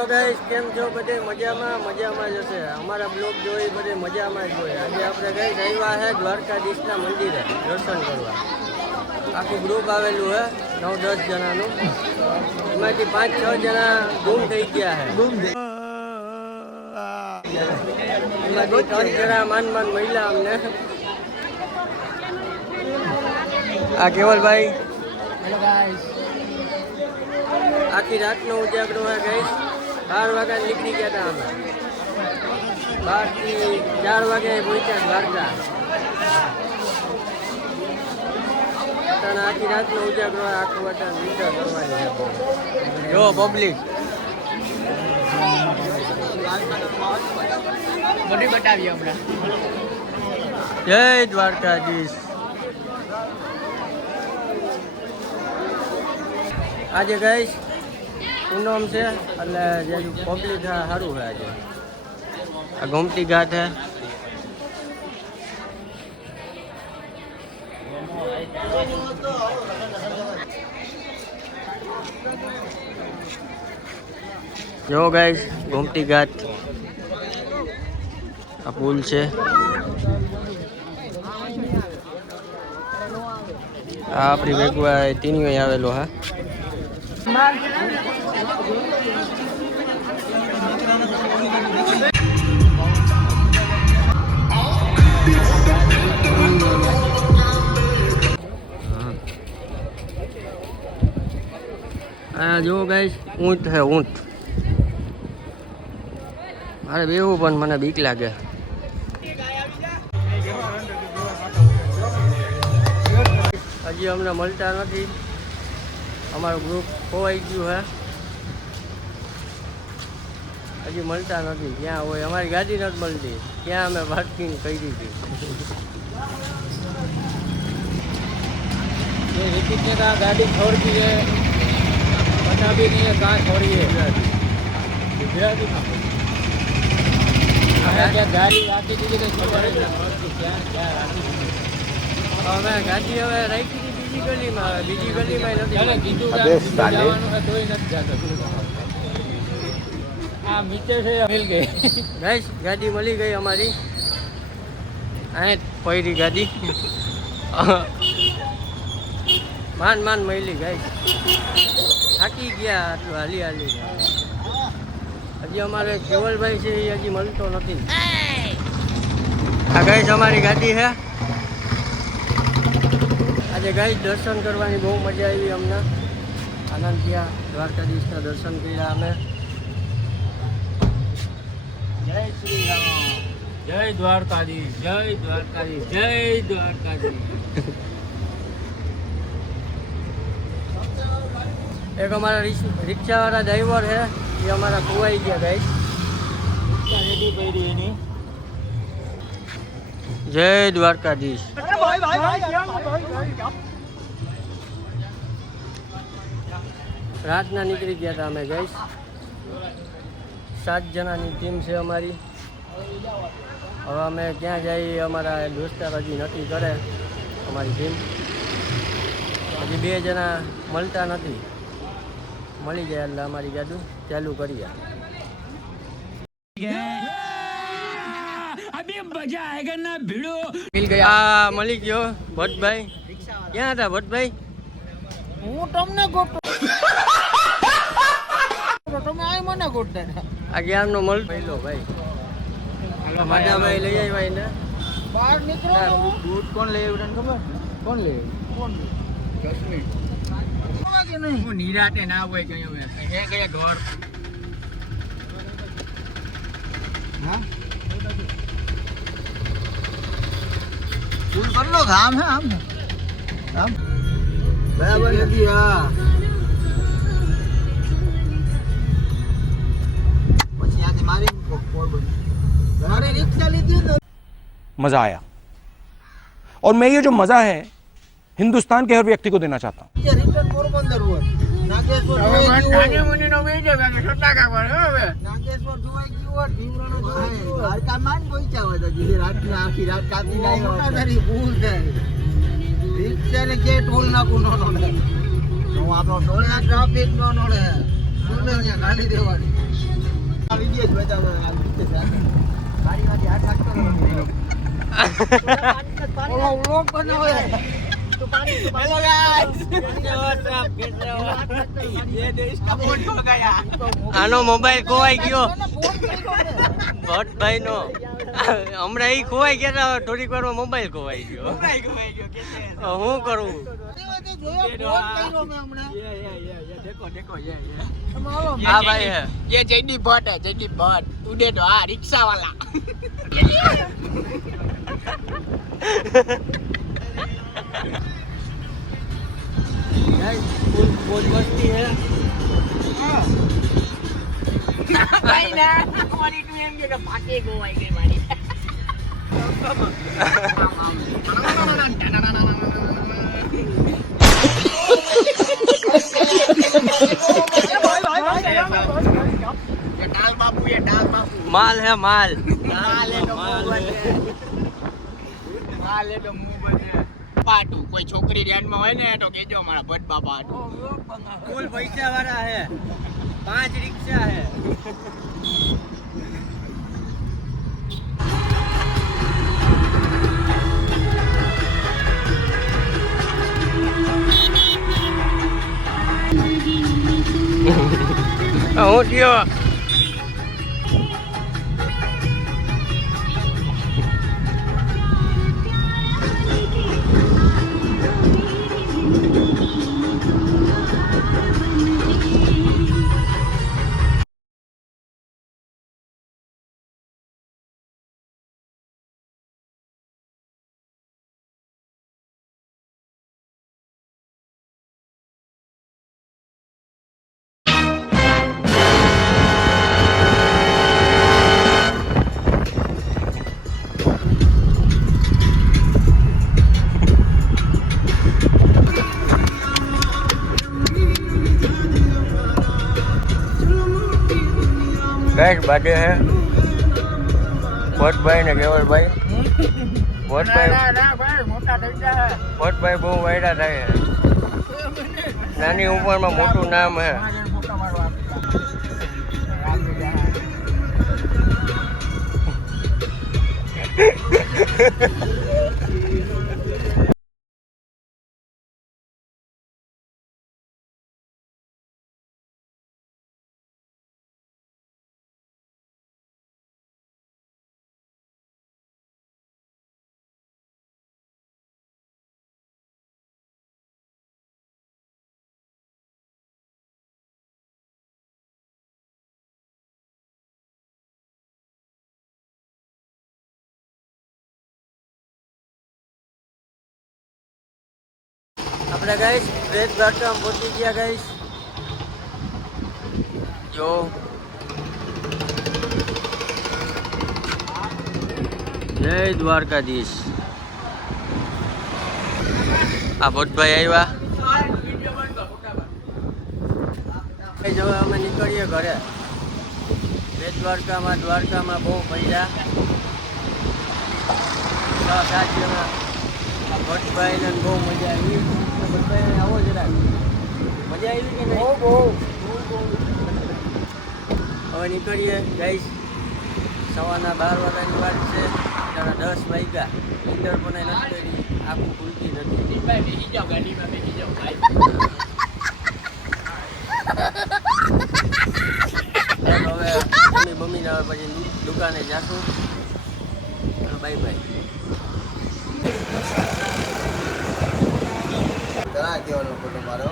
Hello guys, કેમ છો? બધે મજામાં જ હશે. અમારા બ્લોગ જોઈ બધે મજામાં જ હોય. આજે આપણે ગાઈસ આવ્યા છે દ્વારકાધીશના મંદિરે દર્શન કરવા. આખું ગ્રુપ આવેલું છે 9-10 જણાનું. એમાંથી 5-6 જણા ગુમ થઈ ગયા છે. એમાંથી 3 જણા માન મહિલા અમને. આ કેવલભાઈ. Hello guys. આખી રાતનો ઉજાગરો હોય ગાઈસ. 12 વાગ્યા નીકળી ગયા હતા અમે. 12 થી 4 વાગે પહોંચ્યા દ્વારકા. આખી રાતનો ઉજાગરો હોય, આખું વતન વિચાર કરવાની જો પબ્લિક મોટી બતાવીએ હમણાં. જય દ્વારકાધીશ. આજે ગાઈસ પૂનમ છે એટલે જે પબ્લિક સારું છે આજે. આ ગોમતી ઘાટ છે. જો ગાઈસ ગોમતી ઘાટ. આ પુલ છે. આ આપણી ભેગું ટીનીઓ આવેલો હા. જો ગાઈસ ઊંટ છે ઊંટ. મારે બેવું પણ મને બીક લાગે. હજી અમને મળતા નથી. અમારું ગ્રુપ ખોવાઈ ગયું હે. હજી મળતા નથી. ક્યાં હોય? અમારી ગાડી નથી મળતી. ક્યાં અમે પાર્કિંગ કરી હતી. ગાડી છોડતી है पता भी नहीं है कहाँ छोड़ी है. गाड़ी आती थी तो खबर ही नहीं क्या राखी. હવે ગાડી હવે રાખી હતી બીજી ગલીમાં. હવે બીજી ગલીમાં નથી. કીધું જવાનું है તોય નથી જતો. આ મીટર છે મિલ ગઈ. ગાઈસ ગાડી મળી ગઈ અમારી. અહીં પડી ગાડી. માન મળી ગાઈસ. થાકી ગયા આટલું હાલી. હજી અમારે કેવલભાઈ છે એ હજી મળતો નથી. આ ગાઈસ અમારી ગાડી છે. આજે ગાઈસ દર્શન કરવાની બહુ મજા આવી અમને. આનંદ થયા. દ્વારકાધીશના દર્શન કર્યા અમે. જય શ્રી રામ. જય દ્વારકાધીશ. જય દ્વારકાધીશ. જય દ્વારકાધીશ. એક અમારા રિક્ષાવાળા ડ્રાઈવર છે એ અમારા ખોવાઈ ગયા ગાઈસ. રેડી પડી એની. જય દ્વારકાધીશ. રાતના નીકળી ગયા હતા અમે ગાઈસ. 7 જણાની ટીમ છે અમારી. હવે અમે ક્યાં જઈએ અમારા દોસ્તાર હજી નક્કી કરે. અમારી ટીમ હજી 2 જણા મળતા નથી. મળી જાય એટલે અમારી ગાડી ચાલુ કરીએ. આ મળી ગયો ભટ્ટભાઈ. ક્યાં હતા ભટ્ટભાઈ? હું તમને ગોતો. તમે આય મને ગોતતા. આ જ્ઞાનનો મળ પહેલો ભાઈ. માધાભાઈ લઈ આવ્યા એને. બહાર નીકળો. દૂધ કોણ લઈ આવ્યું તને ખબર? કોણ લઈ આવ્યું? જસ્મીન. હું નિરાતે ના હોય કઈ હવે હે ગયા ઘર. હા ફૂલ કર લો. આમ હે આમ બરાબર નથી. હા પછી આથી મારી મારી રિક્ષા લીધી તો मज़ा आया और मैं ये जो मज़ा है हिंदुस्तान के हर व्यक्ति को देना चाहता हूँ. રિટર્ન પોરબંદર હોય. નાગેશ્વર જોવાઈ ગયું હોય. દ્વારકા માં પહોંચ્યા હોય તો રાતના આખી રાત કાપી લાવ્યા. તારી ભૂલ છે. રિક્ષાને કે ટોલ નાખું નો નડે. હું આપણો ટોલ ના ટ્રાફિક નો નડે. ગાડી દેવાની. આ વિડિયો જ બતાવો આ વિડિયો સાથે ગાડીમાંથી હાથ કરો ઓલો વ્લોગ બનાવે તો પાણી હેલો ગાઈસ ये देश का फोटो गया આનો મોબાઈલ ખોવાઈ ગયો ભટ્ટભાઈ નો હમણાં ઈ ખોવાઈ ગયા હતા, થોડીક વારમાં મોબાઈલ ખોવાઈ ગયો. હું કરું? હા ભાઈ હે ये जेडी भट्ट है जेडी भट्ट तूने तो आ रिक्शा वाला बहुत मस्ती है. भाई ना हमारी टू एम के पाटे को आई गई मारी ये डाल बापू माल है माल. माल है तो मुंह बने पाटू कोई छोकरी ध्यान में હોય ને તો કેજો અમારા ભટ્ટ બાબા फुल पैसा वाला है, 5 रिक्शा है. હું થયો? गाइस बाटे है भट्टभाई ने केवलभाई. ભટ્ટભાઈ બહુ વાયડા થાય છે. નાની ઉંમરમાં મોટું નામ હે. આપણે ગાઈસ રેડ દ્વારકા પહોંચી ગયા ગાઈસ. જો જય દ્વારકાધીશ. આ ભટ્ટભાઈ આવ્યા. જો અમે નીકળીએ ઘરે. રેડ દ્વારકામાં બહુ મજા. ભટ્ટભાઈ ને બહુ મજા આવી. ભટ્ટભાઈ આવો જરાક. મજા આવી કે નહીં? બહુ. હવે નીકળીએ ગાઈસ. સવારના 12 વાગ્યાની વાત છે. ત્યારે 10 વાગ્યા. નીંદર પણ નથી કરી. આખું ખુલતી નથી. બેસી જાઓ ગાડીમાં બેસી જાઓ ભાઈ હવે મમ્મી ને પછી દુકાને જાશું. Bye bye. ઘણા કહેવાનો ફોટો મારો